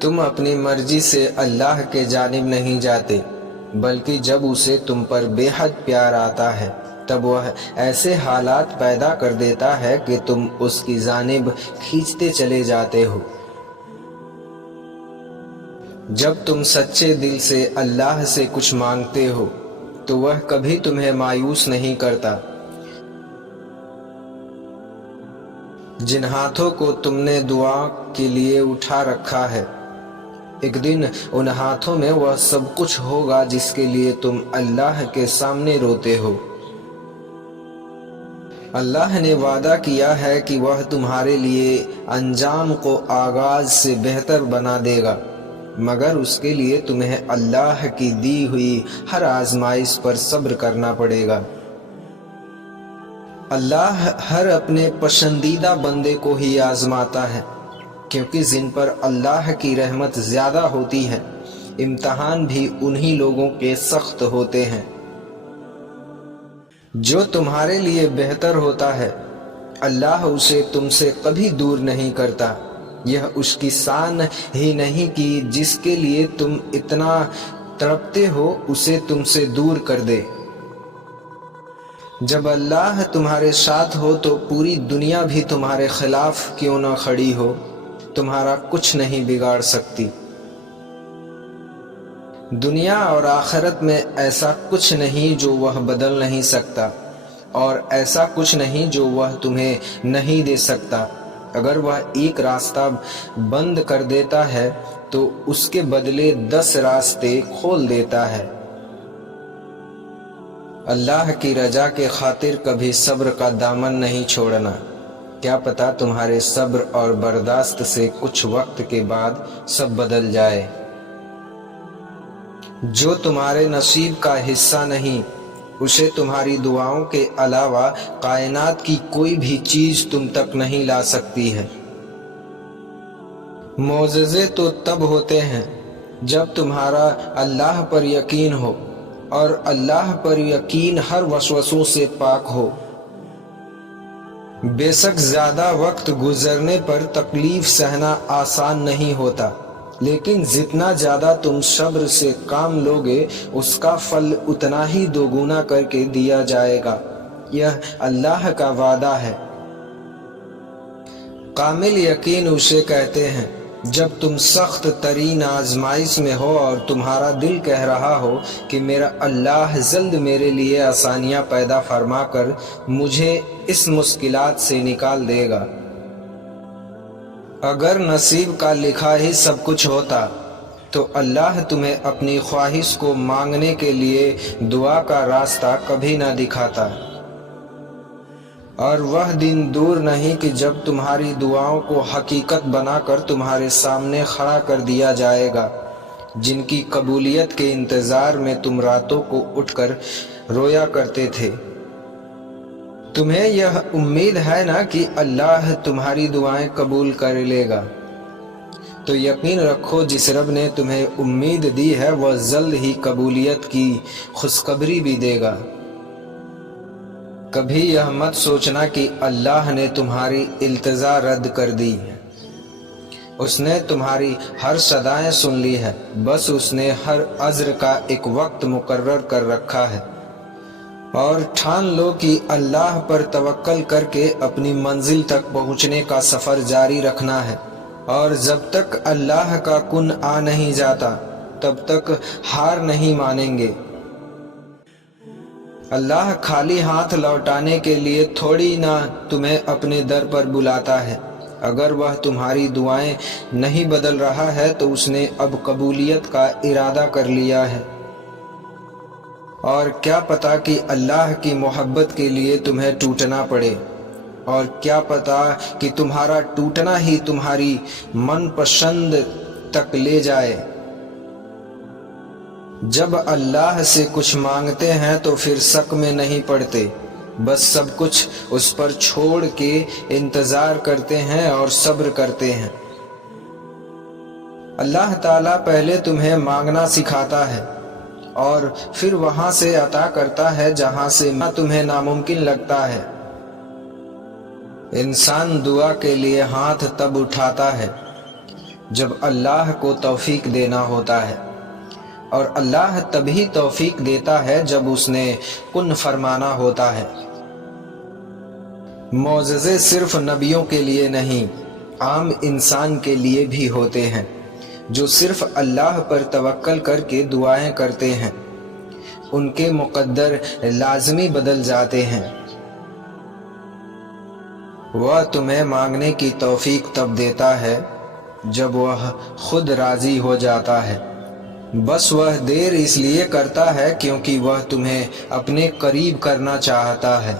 تم اپنی مرضی سے اللہ کے جانب نہیں جاتے، بلکہ جب اسے تم پر بے حد پیار آتا ہے تب وہ ایسے حالات پیدا کر دیتا ہے کہ تم اس کی جانب کھینچتے چلے جاتے ہو۔ جب تم سچے دل سے اللہ سے کچھ مانگتے ہو تو وہ کبھی تمہیں مایوس نہیں کرتا۔ جن ہاتھوں کو تم نے دعا کے لیے اٹھا رکھا ہے، ایک دن ان ہاتھوں میں وہ سب کچھ ہوگا جس کے لیے تم اللہ کے سامنے روتے ہو۔ اللہ نے وعدہ کیا ہے کہ وہ تمہارے لیے انجام کو آغاز سے بہتر بنا دے گا، مگر اس کے لیے تمہیں اللہ کی دی ہوئی ہر آزمائش پر صبر کرنا پڑے گا۔ اللہ ہر اپنے پسندیدہ بندے کو ہی آزماتا ہے، کیونکہ جن پر اللہ کی رحمت زیادہ ہوتی ہے امتحان بھی انہی لوگوں کے سخت ہوتے ہیں۔ جو تمہارے لیے بہتر ہوتا ہے اللہ اسے تم سے کبھی دور نہیں کرتا۔ یہ اس کی شان ہی نہیں کہ جس کے لیے تم اتنا تڑپتے ہو اسے تم سے دور کر دے۔ جب اللہ تمہارے ساتھ ہو تو پوری دنیا بھی تمہارے خلاف کیوں نہ کھڑی ہو، تمہارا کچھ نہیں بگاڑ سکتی۔ دنیا اور آخرت میں ایسا کچھ نہیں جو وہ بدل نہیں سکتا، اور ایسا کچھ نہیں جو وہ تمہیں نہیں دے سکتا۔ اگر وہ ایک راستہ بند کر دیتا ہے تو اس کے بدلے 10 راستے کھول دیتا ہے۔ اللہ کی رضا کے خاطر کبھی صبر کا دامن نہیں چھوڑنا، کیا پتہ تمہارے صبر اور برداشت سے کچھ وقت کے بعد سب بدل جائے۔ جو تمہارے نصیب کا حصہ نہیں اسے تمہاری دعاؤں کے علاوہ کائنات کی کوئی بھی چیز تم تک نہیں لا سکتی ہے۔ معجزے تو تب ہوتے ہیں جب تمہارا اللہ پر یقین ہو، اور اللہ پر یقین ہر وسوسوں سے پاک ہو۔ بے شک زیادہ وقت گزرنے پر تکلیف سہنا آسان نہیں ہوتا، لیکن جتنا زیادہ تم صبر سے کام لوگے اس کا پھل اتنا ہی دوگنا کر کے دیا جائے گا۔ یہ اللہ کا وعدہ ہے۔ کامل یقین اسے کہتے ہیں جب تم سخت ترین آزمائش میں ہو اور تمہارا دل کہہ رہا ہو کہ میرا اللہ جلد میرے لیے آسانیاں پیدا فرما کر مجھے اس مشکلات سے نکال دے گا۔ اگر نصیب کا لکھا ہی سب کچھ ہوتا تو اللہ تمہیں اپنی خواہش کو مانگنے کے لیے دعا کا راستہ کبھی نہ دکھاتا۔ اور وہ دن دور نہیں کہ جب تمہاری دعاؤں کو حقیقت بنا کر تمہارے سامنے کھڑا کر دیا جائے گا، جن کی قبولیت کے انتظار میں تم راتوں کو اٹھ کر رویا کرتے تھے۔ تمہیں یہ امید ہے نا کہ اللہ تمہاری دعائیں قبول کر لے گا، تو یقین رکھو جس رب نے تمہیں امید دی ہے وہ جلد ہی قبولیت کی خوشخبری بھی دے گا۔ کبھی یہ مت سوچنا کہ اللہ نے تمہاری التجا رد کر دی ہے۔ اس نے تمہاری ہر صدائیں سن لی ہے، بس اس نے ہر عذر کا ایک وقت مقرر کر رکھا ہے۔ اور ٹھان لو کہ اللہ پر توکل کر کے اپنی منزل تک پہنچنے کا سفر جاری رکھنا ہے، اور جب تک اللہ کا کن آ نہیں جاتا تب تک ہار نہیں مانیں گے۔ اللہ خالی ہاتھ لوٹانے کے لیے تھوڑی نہ تمہیں اپنے در پر بلاتا ہے۔ اگر وہ تمہاری دعائیں نہیں بدل رہا ہے تو اس نے اب قبولیت کا ارادہ کر لیا ہے۔ اور کیا پتا کہ اللہ کی محبت کے لیے تمہیں ٹوٹنا پڑے، اور کیا پتا کہ تمہارا ٹوٹنا ہی تمہاری من پسند تک لے جائے۔ جب اللہ سے کچھ مانگتے ہیں تو پھر شک میں نہیں پڑتے، بس سب کچھ اس پر چھوڑ کے انتظار کرتے ہیں اور صبر کرتے ہیں۔ اللہ تعالیٰ پہلے تمہیں مانگنا سکھاتا ہے اور پھر وہاں سے عطا کرتا ہے جہاں سے تمہیں ناممکن لگتا ہے۔ انسان دعا کے لیے ہاتھ تب اٹھاتا ہے جب اللہ کو توفیق دینا ہوتا ہے، اور اللہ تبھی توفیق دیتا ہے جب اس نے کن فرمانا ہوتا ہے۔ معجزے صرف نبیوں کے لیے نہیں، عام انسان کے لیے بھی ہوتے ہیں جو صرف اللہ پر توکل کر کے دعائیں کرتے ہیں۔ ان کے مقدر لازمی بدل جاتے ہیں۔ وہ تمہیں مانگنے کی توفیق تب دیتا ہے جب وہ خود راضی ہو جاتا ہے، بس وہ دیر اس لیے کرتا ہے کیونکہ وہ تمہیں اپنے قریب کرنا چاہتا ہے۔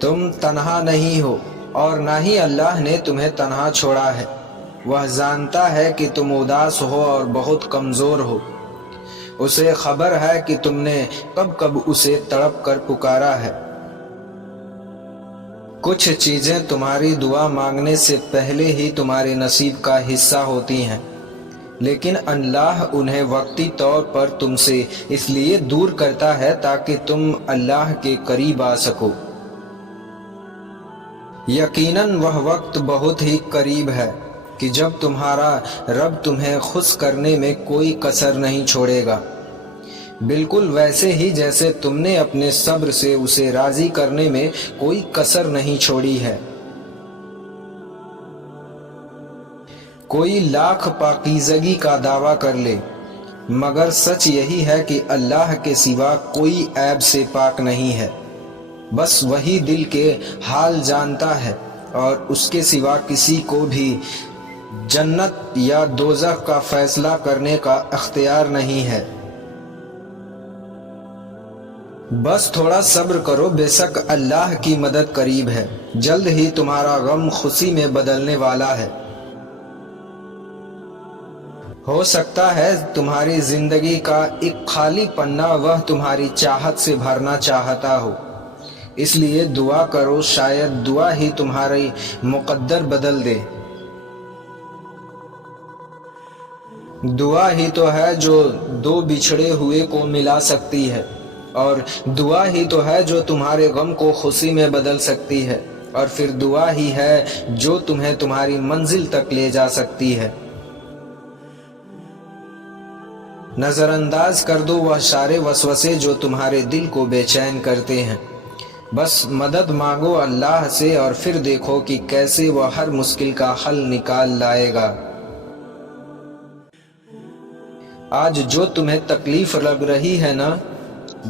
تم تنہا نہیں ہو اور نہ ہی اللہ نے تمہیں تنہا چھوڑا ہے۔ وہ جانتا ہے کہ تم اداس ہو اور بہت کمزور ہو۔ اسے خبر ہے کہ تم نے کب کب اسے تڑپ کر پکارا ہے۔ کچھ چیزیں تمہاری دعا مانگنے سے پہلے ہی تمہارے نصیب کا حصہ ہوتی ہیں، لیکن اللہ انہیں وقتی طور پر تم سے اس لیے دور کرتا ہے تاکہ تم اللہ کے قریب آ سکو۔ یقیناً وہ وقت بہت ہی قریب ہے کہ جب تمہارا رب تمہیں خوش کرنے میں کوئی کسر نہیں چھوڑے گا، بالکل ویسے ہی جیسے تم نے اپنے صبر سے اسے راضی کرنے میں کوئی کسر نہیں چھوڑی ہے۔ کوئی لاکھ پاکیزگی کا دعویٰ کر لے، مگر سچ یہی ہے کہ اللہ کے سوا کوئی عیب سے پاک نہیں ہے۔ بس وہی دل کے حال جانتا ہے، اور اس کے سوا کسی کو بھی جنت یا دوزخ کا فیصلہ کرنے کا اختیار نہیں ہے۔ بس تھوڑا صبر کرو، بے شک اللہ کی مدد قریب ہے۔ جلد ہی تمہارا غم خوشی میں بدلنے والا ہے۔ ہو سکتا ہے تمہاری زندگی کا ایک خالی پنہ وہ تمہاری چاہت سے بھرنا چاہتا ہو، اس لیے دعا کرو، شاید دعا ہی تمہاری مقدر بدل دے۔ دعا ہی تو ہے جو دو بچھڑے ہوئے کو ملا سکتی ہے، اور دعا ہی تو ہے جو تمہارے غم کو خوشی میں بدل سکتی ہے، اور پھر دعا ہی ہے جو تمہیں تمہاری منزل تک لے جا سکتی ہے۔ نظر انداز کر دو وہ سارے وسوسے جو تمہارے دل کو بے چین کرتے ہیں۔ بس مدد مانگو اللہ سے اور پھر دیکھو کہ کیسے وہ ہر مشکل کا حل نکال لائے گا۔ آج جو تمہیں تکلیف لگ رہی ہے نا،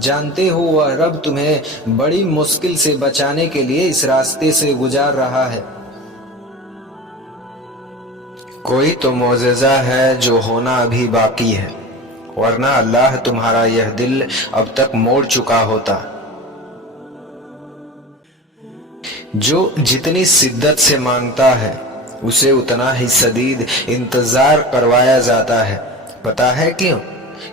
جانتے ہو وہ رب تمہیں بڑی مشکل سے بچانے کے لیے اس راستے سے گزار رہا ہے۔ کوئی تو معجزہ ہے جو ہونا ابھی باقی ہے، ورنہ اللہ تمہارا یہ دل اب تک موڑ چکا ہوتا۔ جو جتنی شدت سے مانگتا ہے اسے اتنا ہی شدید انتظار کروایا جاتا ہے۔ پتہ ہے کیوں؟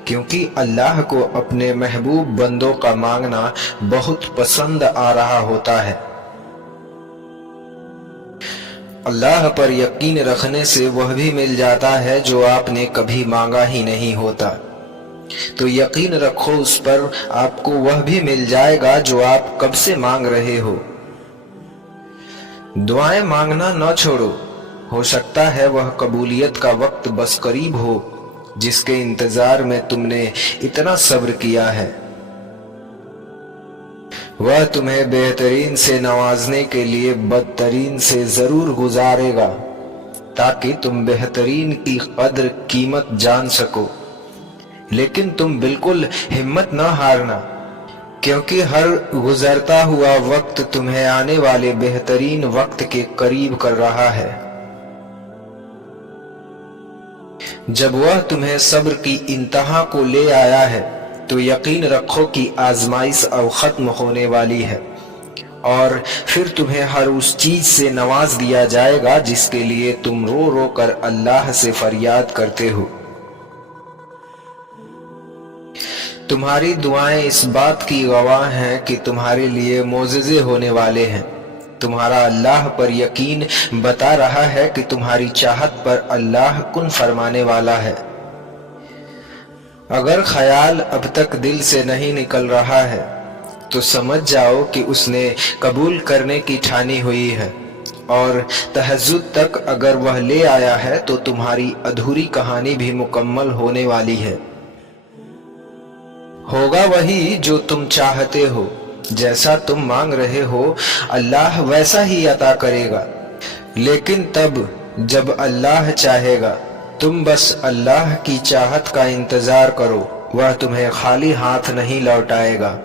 کیونکہ اللہ کو اپنے محبوب بندوں کا مانگنا بہت پسند آ رہا ہوتا ہے۔ اللہ پر یقین رکھنے سے وہ بھی مل جاتا ہے جو آپ نے کبھی مانگا ہی نہیں ہوتا، تو یقین رکھو اس پر، آپ کو وہ بھی مل جائے گا جو آپ کب سے مانگ رہے ہو۔ دعائیں مانگنا نہ چھوڑو، ہو سکتا ہے وہ قبولیت کا وقت بس قریب ہو جس کے انتظار میں تم نے اتنا صبر کیا ہے۔ وہ تمہیں بہترین سے نوازنے کے لیے بدترین سے ضرور گزارے گا تاکہ تم بہترین کی قدر قیمت جان سکو، لیکن تم بالکل ہمت نہ ہارنا، کیونکہ ہر گزرتا ہوا وقت تمہیں آنے والے بہترین وقت کے قریب کر رہا ہے۔ جب وہ تمہیں صبر کی انتہا کو لے آیا ہے تو یقین رکھو کہ آزمائش اب ختم ہونے والی ہے، اور پھر تمہیں ہر اس چیز سے نواز دیا جائے گا جس کے لیے تم رو رو کر اللہ سے فریاد کرتے ہو۔ تمہاری دعائیں اس بات کی گواہ ہیں کہ تمہارے لیے معجزے ہونے والے ہیں۔ تمہارا اللہ پر یقین بتا رہا ہے کہ تمہاری چاہت پر اللہ کن فرمانے والا ہے۔ اگر خیال اب تک دل سے نہیں نکل رہا ہے تو سمجھ جاؤ کہ اس نے قبول کرنے کی ٹھانی ہوئی ہے، اور تہجد تک اگر وہ لے آیا ہے تو تمہاری ادھوری کہانی بھی مکمل ہونے والی ہے۔ ہوگا وہی جو تم چاہتے ہو، جیسا تم مانگ رہے ہو اللہ ویسا ہی عطا کرے گا، لیکن تب جب اللہ چاہے گا۔ تم بس اللہ کی چاہت کا انتظار کرو، وہ تمہیں خالی ہاتھ نہیں لوٹائے گا۔